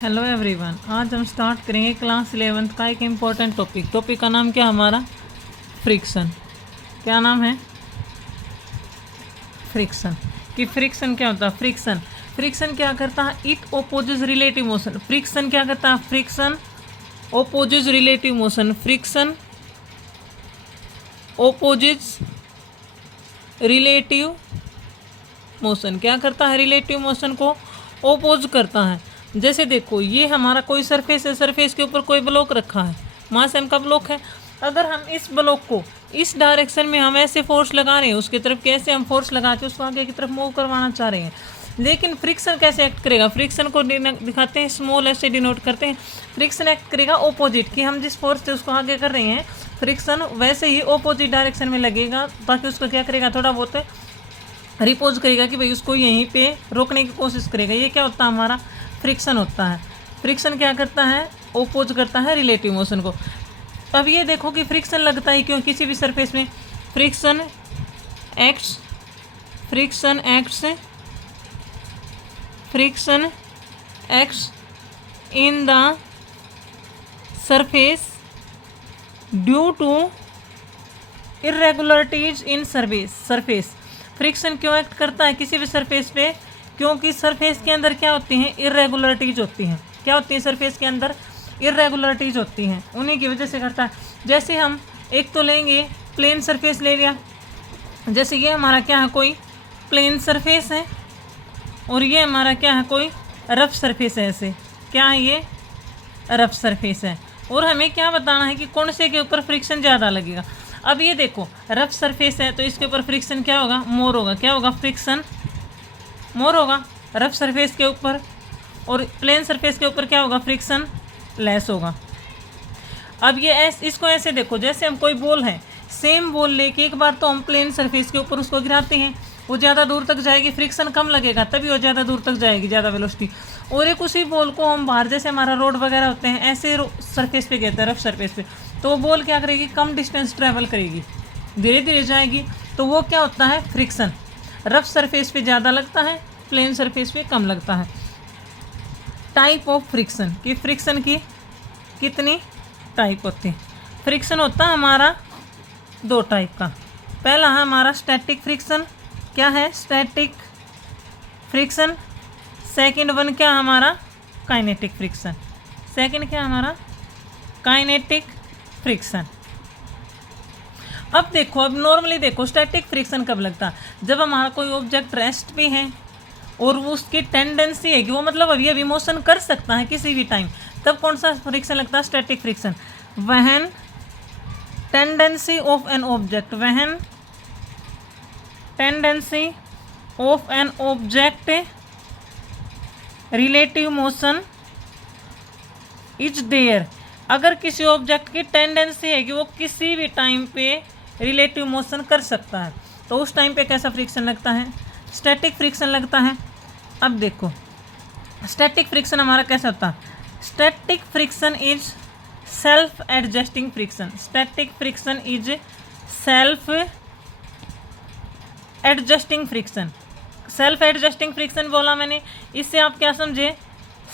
Hello everyone, आज हम start करेंगे क्लास 11th का एक इम्पॉर्टेंट टॉपिक का नाम क्या हमारा फ्रिक्शन। क्या नाम है? फ्रिक्शन। कि फ्रिक्शन क्या होता है? फ्रिक्शन क्या करता है? It opposes relative motion. Friction क्या करता है? Friction opposes relative motion. Friction opposes relative motion क्या करता है? रिलेटिव मोशन को ओपोज करता है। जैसे देखो, ये हमारा कोई सरफेस है, सरफेस के ऊपर कोई ब्लॉक रखा है, मास m का ब्लॉक है। अगर हम इस ब्लॉक को इस डायरेक्शन में हम ऐसे फोर्स लगा रहे हैं, उसकी तरफ कैसे हम फोर्स लगा के उसको आगे की तरफ मूव करवाना चाह रहे हैं, लेकिन फ्रिक्शन कैसे एक्ट करेगा? फ्रिक्शन को दिखाते हैं स्मॉल ऐसे डिनोट करते हैं। फ्रिक्शन एक्ट करेगा ऑपोजिट, कि हम जिस फोर्स से उसको आगे कर रहे हैं, फ्रिक्शन वैसे ही ऑपोजिट डायरेक्शन में लगेगा, ताकि उसको क्या करेगा? थोड़ा बहुत रिपोज करेगा, कि भाई उसको यहीं पे रोकने की कोशिश करेगा। ये क्या होता है? हमारा फ्रिक्शन होता है। फ्रिक्शन क्या करता है? ओपोज करता है रिलेटिव मोशन को। अब ये देखो कि फ्रिक्शन लगता है क्यों किसी भी सरफेस में? Friction acts in the surface due to irregularities in surface. Friction क्यों एक्ट करता है किसी भी सरफेस पे? क्योंकि सरफेस के अंदर क्या होती हैं? इरेगुलरिटीज होती हैं। क्या होती हैं? सरफेस के अंदर इरेगुलरिटीज होती हैं, उन्हीं की वजह से करता है। जैसे हम एक तो लेंगे प्लेन सरफेस ले लिया, जैसे ये हमारा क्या है? कोई प्लेन सरफेस है, और ये हमारा क्या है? कोई रफ सरफेस है। ऐसे क्या है? ये रफ सरफेस है, और हमें क्या बताना है कि कौन से के ऊपर फ्रिक्शन ज़्यादा लगेगा। अब ये देखो, रफ सरफेस है तो इसके ऊपर फ्रिक्शन क्या होगा? मोर होगा। क्या होगा? फ्रिक्शन मोर होगा रफ सरफेस के ऊपर, और प्लेन सरफेस के ऊपर क्या होगा? फ्रिक्शन लेस होगा। अब ये इसको ऐसे देखो, जैसे हम कोई बॉल है, सेम बॉल लेके एक बार तो हम प्लेन सरफेस के ऊपर उसको गिराते हैं, वो ज़्यादा दूर तक जाएगी, फ्रिक्शन कम लगेगा, तभी वो ज़्यादा दूर तक जाएगी, ज़्यादा वेलोसिटी। और एक उसी बॉल को हम बाहर, जैसे हमारा रोड वगैरह होते हैं, ऐसे सरफेस पे गिरते हैं, रफ सरफेस पे, तो वो बॉल क्या करेगी? कम डिस्टेंस ट्रैवल करेगी, धीरे धीरे जाएगी। तो वो क्या होता है? फ्रिक्शन। रफ सरफेस पे ज़्यादा लगता है, प्लेन सरफेस पे कम लगता है। टाइप ऑफ फ्रिक्शन, कि फ्रिक्शन की कितनी टाइप होती है? फ्रिक्शन होता है हमारा दो टाइप का। पहला है हमारा स्टैटिक फ्रिक्शन। क्या है? Static friction. सेकंड वन क्या हमारा? Kinetic friction. सेकंड क्या हमारा? Kinetic friction. अब देखो, अब नॉर्मली देखो, स्टैटिक फ्रिक्शन कब लगता है? जब हमारा कोई ऑब्जेक्ट रेस्ट पे है और वो उसकी टेंडेंसी है कि वो मतलब अभी मोशन कर सकता है किसी भी टाइम, तब कौन सा फ्रिक्शन लगता है? Static friction. When tendency of an object, when tendency of an object relative motion is there. अगर किसी ऑब्जेक्ट की टेंडेंसी है कि वो किसी भी टाइम पे रिलेटिव मोशन कर सकता है, तो उस टाइम पे कैसा फ्रिक्शन लगता है? स्टैटिक फ्रिक्शन लगता है। अब देखो, स्टैटिक फ्रिक्शन हमारा कैसा होता है? Static friction is self adjusting friction. Static friction is self adjusting friction. Self adjusting friction बोला मैंने, इससे आप क्या समझे?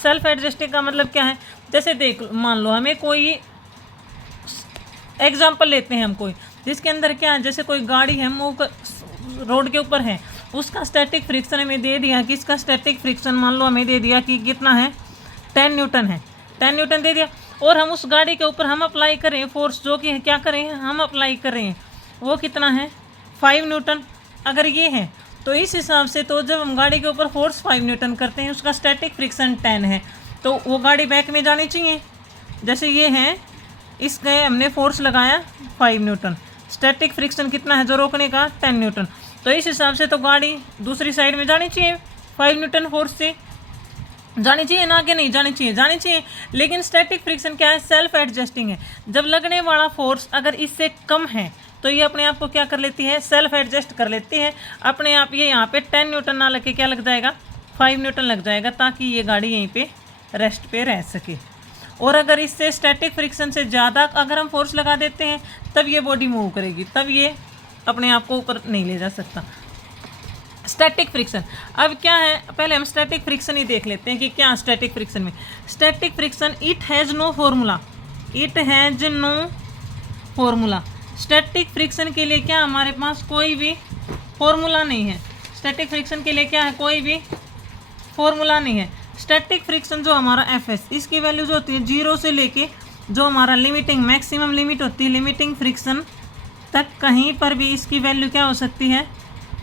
सेल्फ एडजस्टिंग का मतलब क्या है? जैसे देख, मान लो हमें कोई एग्जाम्पल लेते हैं, हम कोई जिसके अंदर क्या है, जैसे कोई गाड़ी है रोड के ऊपर है, उसका स्टैटिक फ्रिक्शन हमें दे दिया कि इसका स्टैटिक फ्रिक्शन मान लो हमें दे दिया कि कितना है? 10 न्यूटन है। 10 न्यूटन दे दिया, और हम उस गाड़ी के ऊपर हम अप्लाई करें फोर्स, जो कि क्या करें? हम अप्लाई कर रहे हैं, वो कितना है? 5 न्यूटन। अगर ये है तो इस हिसाब से, तो जब हम गाड़ी के ऊपर फोर्स 5 न्यूटन करते हैं, उसका स्टैटिक फ्रिक्शन 10 है, तो वो गाड़ी बैक में जानी चाहिए। जैसे ये है, इसके हमने फोर्स लगाया 5 न्यूटन, स्टैटिक फ्रिक्शन कितना है जो रोकने का? 10 न्यूटन। तो इस हिसाब से तो गाड़ी दूसरी साइड में जानी चाहिए, 5 न्यूटन फोर्स से जानी चाहिए ना, कि नहीं जानी चाहिए? जानी चाहिए। लेकिन स्टैटिक फ्रिक्शन क्या है? सेल्फ एडजस्टिंग है। जब लगने वाला फोर्स अगर इससे कम है, तो ये अपने आप को क्या कर लेती है? सेल्फ एडजस्ट कर लेती है अपने आप। ये यहाँ पे 10 न्यूटन ना लगे, क्या लग जाएगा? 5 न्यूटन लग जाएगा, ताकि ये गाड़ी यहीं पे रेस्ट पे रह सके। और अगर इससे स्टैटिक फ्रिक्शन से ज़्यादा अगर हम फोर्स लगा देते हैं, तब ये बॉडी मूव करेगी, तब ये अपने आप को ऊपर नहीं ले जा सकता। Static friction. अब क्या है, पहले हम स्टैटिक फ्रिक्शन ही देख लेते हैं कि क्या स्टैटिक फ्रिक्शन में। Static friction, it has no formula, it has no formula. Static friction के लिए क्या हमारे पास कोई भी फॉर्मूला नहीं है। स्टैटिक फ्रिक्शन के लिए क्या है, कोई भी फॉर्मूला नहीं है। स्टैटिक फ्रिक्शन जो हमारा एफ एस, इसकी वैल्यू जो होती है 0 से लेके जो हमारा लिमिटिंग मैक्सिमम लिमिट होती है लिमिटिंग फ्रिक्शन तक, कहीं पर भी इसकी वैल्यू क्या हो सकती है,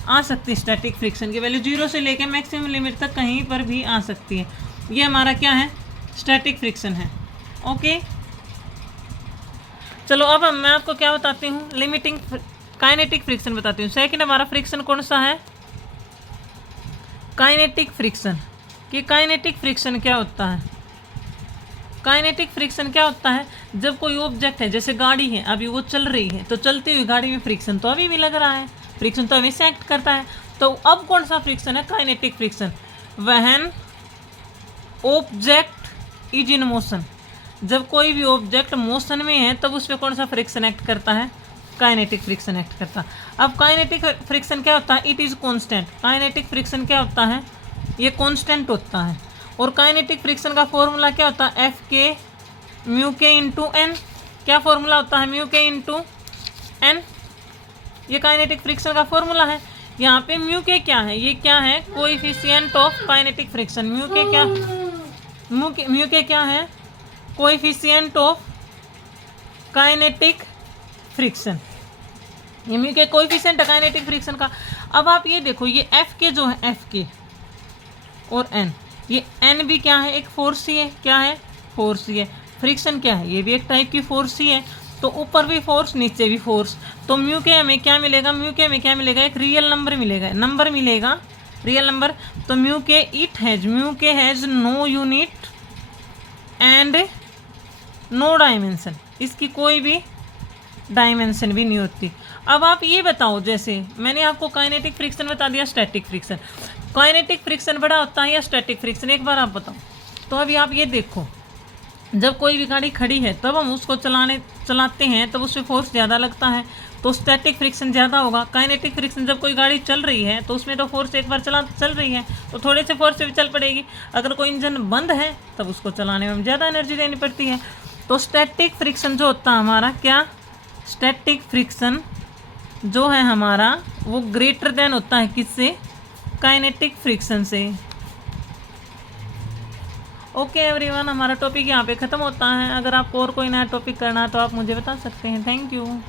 आ सकती है। स्टैटिक फ्रिक्शन की वैल्यू 0 से लेके मैक्सिमम लिमिट तक कहीं पर भी आ सकती है। ये हमारा क्या है, स्टैटिक फ्रिक्शन है। ओके, चलो अब मैं आपको क्या बताती हूँ, लिमिटिंग काइनेटिक फ्रिक्शन बताती हूँ। सेकंड हमारा फ्रिक्शन कौन सा है, काइनेटिक फ्रिक्शन। कि काइनेटिक फ्रिक्शन क्या होता है, काइनेटिक फ्रिक्शन क्या होता है, जब कोई ऑब्जेक्ट है, जैसे गाड़ी है, अभी वो चल रही है, तो चलती हुई गाड़ी में फ्रिक्शन तो अभी भी लग रहा है, फ्रिक्शन तो अभी से एक्ट करता है। तो अब कौन सा फ्रिक्शन है, kinetic friction. When object is in motion, जब कोई भी ऑब्जेक्ट मोशन में है तब उस पर कौन सा फ्रिक्शन एक्ट करता है, काइनेटिक फ्रिक्शन एक्ट करता है। अब काइनेटिक फ्रिक्शन क्या होता है, it is constant. Kinetic friction क्या होता है, ये कांस्टेंट होता है। और काइनेटिक फ्रिक्शन का फॉर्मूला क्या होता है, एफ के म्यू के इंटू एन। क्या फॉर्मूला होता है, म्यू के इंटू एन। ये काइनेटिक फ्रिक्शन का फॉर्मूला है। यहाँ पे म्यू के क्या है, ये क्या है, coefficient of kinetic friction. Mu के क्या, म्यू के क्या है, कोएफिशिएंट ऑफ काइनेटिक फ्रिक्शन। ये म्यू के कोएफिशिएंट है काइनेटिक फ्रिक्शन का। अब आप ये देखो, ये एफ के जो है, एफ के और एन, ये एन भी क्या है, एक फोर्स ही है। क्या है, फोर्स ही है। फ्रिक्शन क्या है, ये भी एक टाइप की फोर्स ही है। तो ऊपर भी फोर्स, नीचे भी फोर्स। तो म्यू के हमें क्या मिलेगा, म्यू के हमें क्या मिलेगा, एक रियल नंबर मिलेगा, नंबर मिलेगा, रियल नंबर। तो mu k mu k has no unit and no dimension, इसकी कोई भी डायमेंशन भी नहीं होती। अब आप ये बताओ, जैसे मैंने आपको काइनेटिक फ्रिक्शन बता दिया, स्टैटिक फ्रिक्शन। काइनेटिक फ्रिक्शन बड़ा होता है या स्टैटिक फ्रिक्शन, एक बार आप बताओ। तो अभी आप ये देखो, जब कोई भी गाड़ी खड़ी है तब हम उसको चलाते हैं तब उस पर फोर्स ज़्यादा लगता है, तो स्टैटिक फ्रिक्शन ज़्यादा होगा। काइनेटिक फ्रिक्शन, जब कोई गाड़ी चल रही है तो उसमें तो फोर्स एक बार चल रही है तो थोड़े से फोर्स से भी चल पड़ेगी। अगर कोई इंजन बंद है तब उसको चलाने में ज़्यादा एनर्जी देनी पड़ती है। तो स्टैटिक फ्रिक्शन जो होता है हमारा, क्या, स्टैटिक फ्रिक्शन जो है हमारा, वो ग्रेटर देन होता है किससे, काइनेटिक फ्रिक्शन से। ओके एवरीवन, हमारा टॉपिक यहाँ पे ख़त्म होता है। अगर आपको और कोई नया टॉपिक करना है तो आप मुझे बता सकते हैं। Thank you.